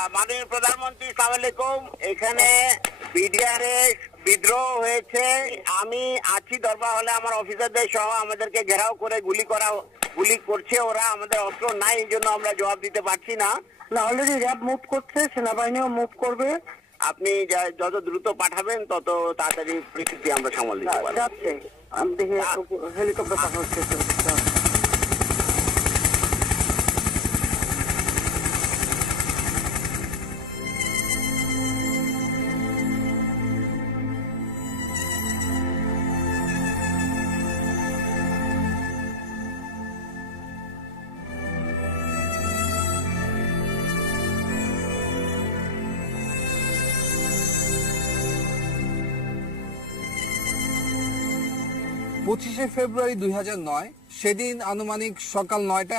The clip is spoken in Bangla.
মাননীয় প্রধানমন্ত্রী, আসসালামু আলাইকুম। এখানে বিডিআর বিদ্রোহ হয়েছে। আমি আছি দরবার হলে, আমার অফিসারদের সহ আমাদেরকে ঘেরাও করে গুলি করছে ওরা। আমাদের অস্ত্র নাই, এই জন্য আমরা জবাব দিতে পারছি না। অলরেডি র্যাব মুভ করছে, সেনাবাহিনীও মুভ করবে। আপনি যত দ্রুত পাঠাবেন তত তাড়াতাড়ি পরিস্থিতি আমরা সামাল দিতে পারবো। যাচ্ছে, আমি দেখি হেলিকপ্টার পাঠাচ্ছে। 25শে ফেব্রুয়ারি 2009 সেদিন আনুমানিক সকাল 9টায়